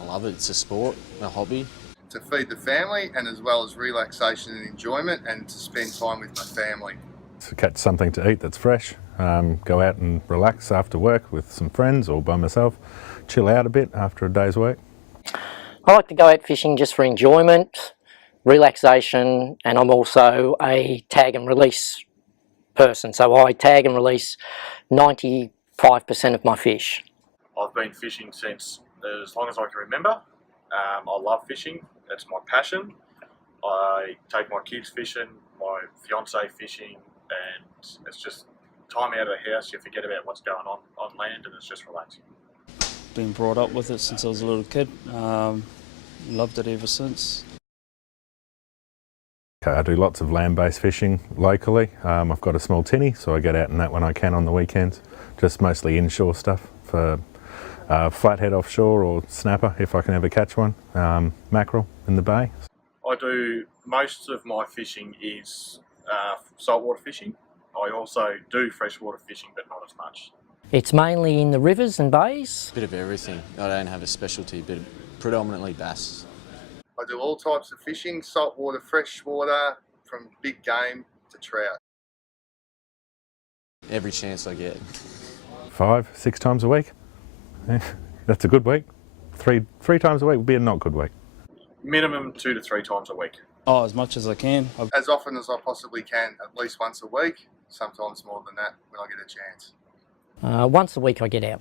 I love it. It's a sport, a hobby. To feed the family and as well as relaxation and enjoyment and to spend time with my family. To catch something to eat that's fresh, go out and relax after work with some friends or by myself, chill out a bit after a day's work. I like to go out fishing just for enjoyment, relaxation, and I'm also a tag and release person, so I tag and release 95% of my fish. I've been fishing since as long as I can remember. I love fishing, it's my passion. I take my kids fishing, my fiancée fishing, and it's just time out of the house. You forget about what's going on land and it's just relaxing. Been brought up with it since I was a little kid. Loved it ever since. I do lots of land-based fishing locally. I've got a small tinny, so I get out in that when I can on the weekends. Just mostly inshore stuff for flathead offshore or snapper if I can ever catch one, mackerel in the bay. I do, most of my fishing is saltwater fishing. I also do freshwater fishing, but not as much. It's mainly in the rivers and bays. Bit of everything. I don't have a specialty, but predominantly bass. I do all types of fishing, saltwater, freshwater, from big game to trout. Every chance I get. 5-6 times a week. Yeah, that's a good week. Three times a week would be a not good week. Minimum 2 to 3 times a week. Oh, as much as I can. As often as I possibly can, at least once a week, sometimes more than that when I get a chance. Once a week I get out.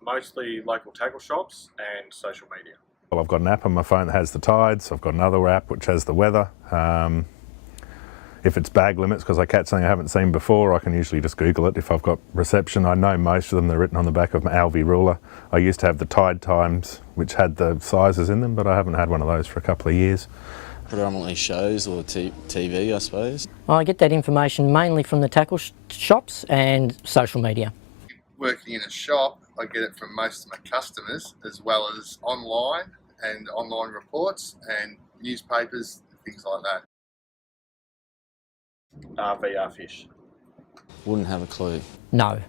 Mostly local tackle shops and social media. Well, I've got an app on my phone that has the tides. I've got another app which has the weather. If it's bag limits, because I catch something I haven't seen before, I can usually just Google it if I've got reception. I know most of them, they're written on the back of my Alvi ruler. I used to have the tide times, which had the sizes in them, but I haven't had one of those for a couple of years. Predominantly shows or TV, I suppose. I get that information mainly from the tackle shops and social media. Working in a shop, I get it from most of my customers, as well as online and online reports and newspapers, things like that. VR fish. Wouldn't have a clue. No.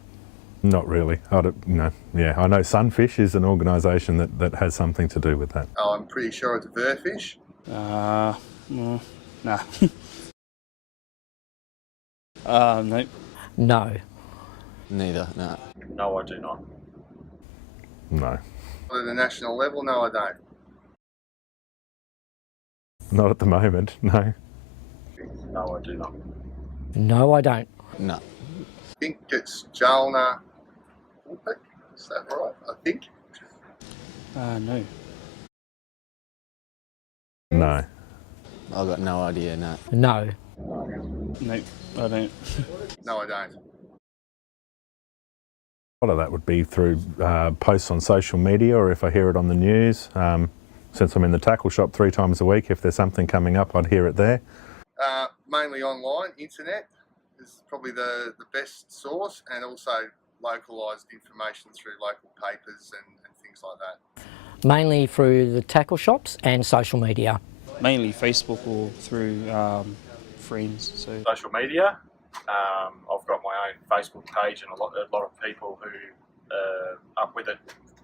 Not really. No. Yeah, I know Sunfish is an organisation that has something to do with that. Oh, I'm pretty sure it's Verfish. Nah. Nope. No. Neither, no. No, I do not. No. At the national level, no, I don't. Not at the moment, no. No, I do not. No, I don't. No. I think it's Jalna. Is that right? I think. No. No. I've got no idea, no. No. Nope, I don't. No, I don't. A lot of that would be through posts on social media, or if I hear it on the news. Since I'm in the tackle shop 3 times a week, if there's something coming up, I'd hear it there. Mainly online, internet is probably the best source, and also localised information through local papers and things like that. Mainly through the tackle shops and social media. Mainly Facebook or through friends. So Social media. I've got my own Facebook page, and a lot of people who are up with it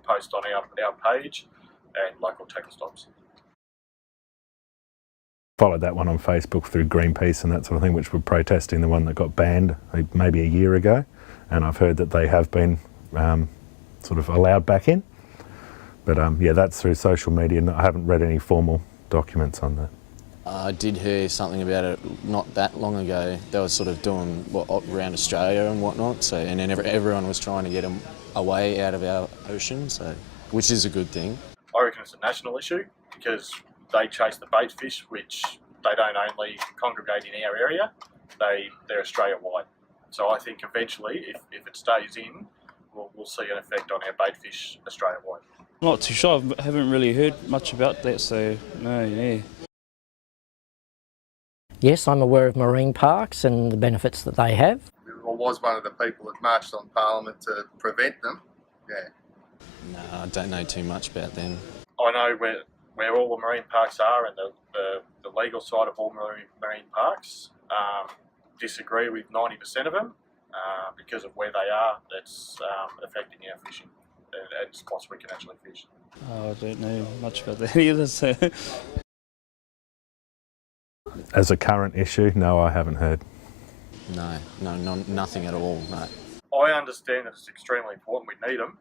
post on our page, and local tackle stops. Followed that one on Facebook through Greenpeace and that sort of thing, which were protesting the one that got banned maybe a year ago, and I've heard that they have been sort of allowed back in. But yeah, that's through social media, and I haven't read any formal documents on that. I did hear something about it not that long ago. They were sort of doing around Australia and whatnot, so, and then everyone was trying to get them away out of our ocean, so, which is a good thing. I reckon it's a national issue because they chase the bait fish, which they don't only congregate in our area, they're Australia-wide. So I think eventually, if it stays in, we'll see an effect on our bait fish Australia-wide. I'm not too sure. I haven't really heard much about that, so no, yeah. Yes, I'm aware of marine parks and the benefits that they have. I was one of the people that marched on Parliament to prevent them. Yeah. No, I don't know too much about them. I know where all the marine parks are, and the legal side of all marine parks disagree with 90% of them because of where they are. That's affecting our fishing. and spots we can actually fish. I don't know much about that either. So. As a current issue, no, I haven't heard. No, nothing at all. No. I understand that it's extremely important. We need them.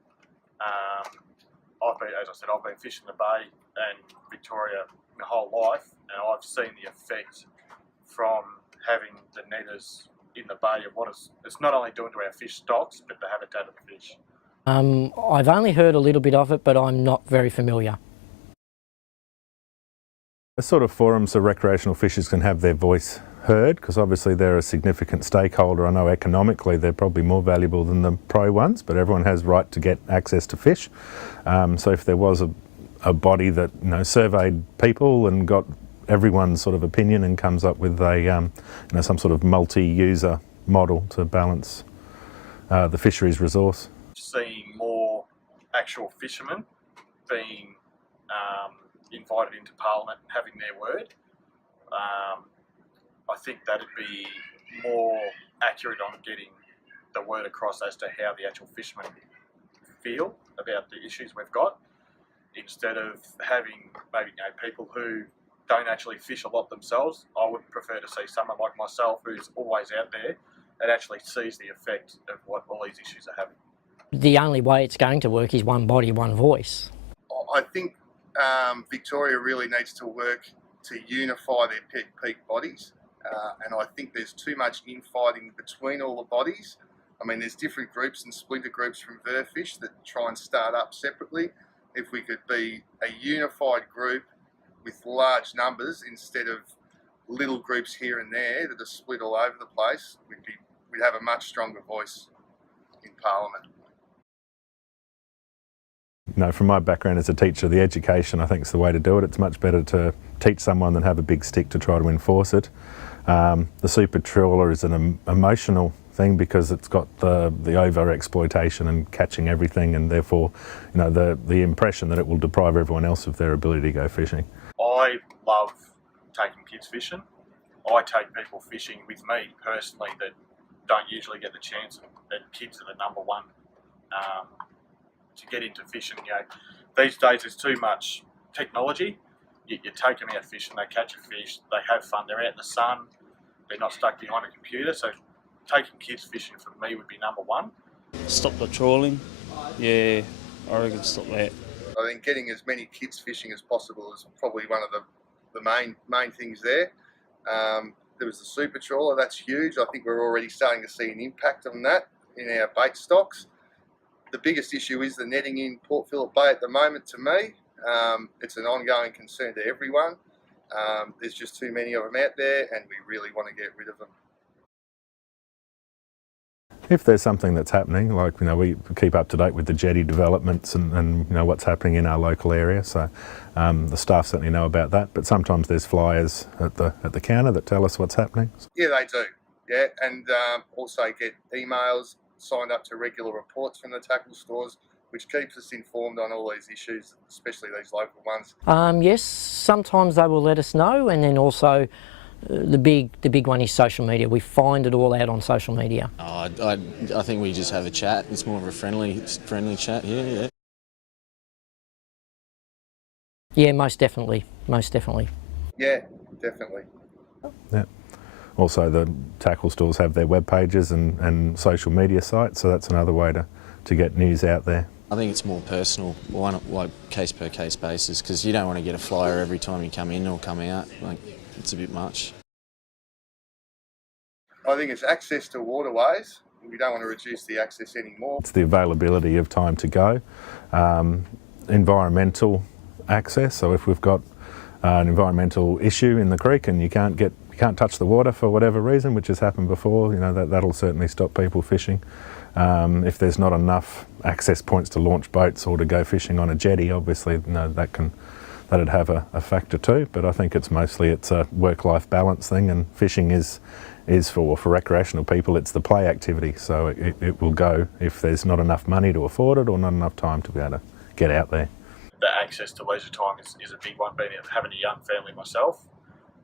As I said, I've been fishing the bay and Victoria my whole life, and I've seen the effect from having the netters in the bay of what it's not only doing to our fish stocks, but the habitat of the fish. I've only heard a little bit of it, but I'm not very familiar. The sort of forums so recreational fishers can have their voice heard, because obviously they're a significant stakeholder. I know economically they're probably more valuable than the pro ones, but everyone has right to get access to fish. So if there was a body that surveyed people and got everyone's sort of opinion and comes up with a some sort of multi-user model to balance the fisheries resource. Seeing more actual fishermen being invited into Parliament and having their word, I think that'd be more accurate on getting the word across as to how the actual fishermen feel about the issues we've got, instead of having maybe people who don't actually fish a lot themselves. I would prefer to see someone like myself who's always out there and actually sees the effect of what all these issues are having. The only way it's going to work is one body, one voice. I think Victoria really needs to work to unify their peak bodies, and I think there's too much infighting between all the bodies. I mean, there's different groups and splinter groups from Verfish that try and start up separately. If we could be a unified group with large numbers instead of little groups here and there that are split all over the place, we'd have a much stronger voice in Parliament. From my background as a teacher, the education I think is the way to do it. It's much better to teach someone than have a big stick to try to enforce it. The super trawler is an emotional thing because it's got the over exploitation and catching everything, and therefore the impression that it will deprive everyone else of their ability to go fishing. I love taking kids fishing. I take people fishing with me personally that don't usually get the chance, and kids are the number one to get into fishing. These days there's too much technology. You take them out fishing, they catch a fish, they have fun, they're out in the sun, they're not stuck behind a computer. So taking kids fishing for me would be number one. Stop the trawling. Yeah, I reckon stop that. I think getting as many kids fishing as possible is probably one of the main things there. There was the super trawler, that's huge. I think we're already starting to see an impact on that in our bait stocks. The biggest issue is the netting in Port Phillip Bay at the moment to me. It's an ongoing concern to everyone. There's just too many of them out there and we really want to get rid of them. If there's something that's happening, like we keep up to date with the jetty developments and what's happening in our local area, so the staff certainly know about that. But sometimes there's flyers at the counter that tell us what's happening. Yeah, they do. Yeah, and also get emails, signed up to regular reports from the tackle stores, which keeps us informed on all these issues, especially these local ones. Yes, sometimes they will let us know, and then also the big one is social media. We find it all out on social media. I think we just have a chat. It's more of a friendly chat here. Yeah. Yeah, most definitely. Yeah, definitely. Yeah. Also, the tackle stores have their web pages and social media sites, so that's another way to get news out there. I think it's more personal, like case per case basis, because you don't want to get a flyer every time you come in or come out. Like, it's a bit much. I think it's access to waterways. We don't want to reduce the access anymore. It's the availability of time to go, environmental access. So if we've got an environmental issue in the creek and you can't touch the water for whatever reason, which has happened before, that'll certainly stop people fishing. If there's not enough access points to launch boats or to go fishing on a jetty, obviously that'd have a factor too. But I think it's a work-life balance thing, and fishing is for recreational people. It's the play activity, so it will go if there's not enough money to afford it or not enough time to be able to get out there. The access to leisure time is a big one. Having a young family myself,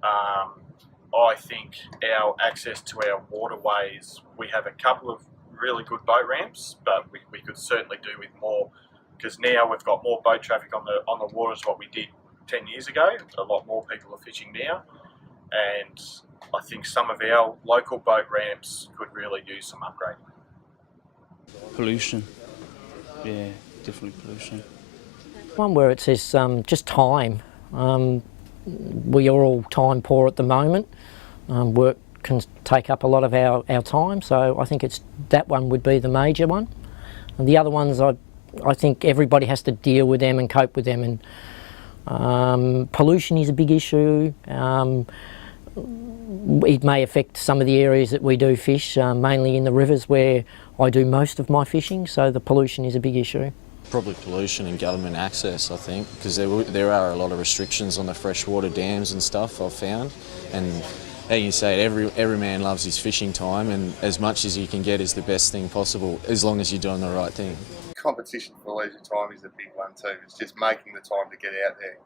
I think our access to our waterways, we have a couple of really good boat ramps, but we could certainly do with more because now we've got more boat traffic on the waters what we did 10 years ago. A lot more people are fishing now, and I think some of our local boat ramps could really use some upgrading. Pollution. Yeah, definitely pollution. One where it says just time. We are all time poor at the moment. Work can take up a lot of our time, so I think that one would be the major one. And the other ones, I think everybody has to deal with them and cope with them. And pollution is a big issue. It may affect some of the areas that we do fish, mainly in the rivers where I do most of my fishing, so the pollution is a big issue. Probably pollution and government access, I think, because there are a lot of restrictions on the freshwater dams and stuff I've found. And how you say it, every man loves his fishing time, and as much as you can get is the best thing possible, as long as you're doing the right thing. Competition for leisure time is a big one too. It's just making the time to get out there.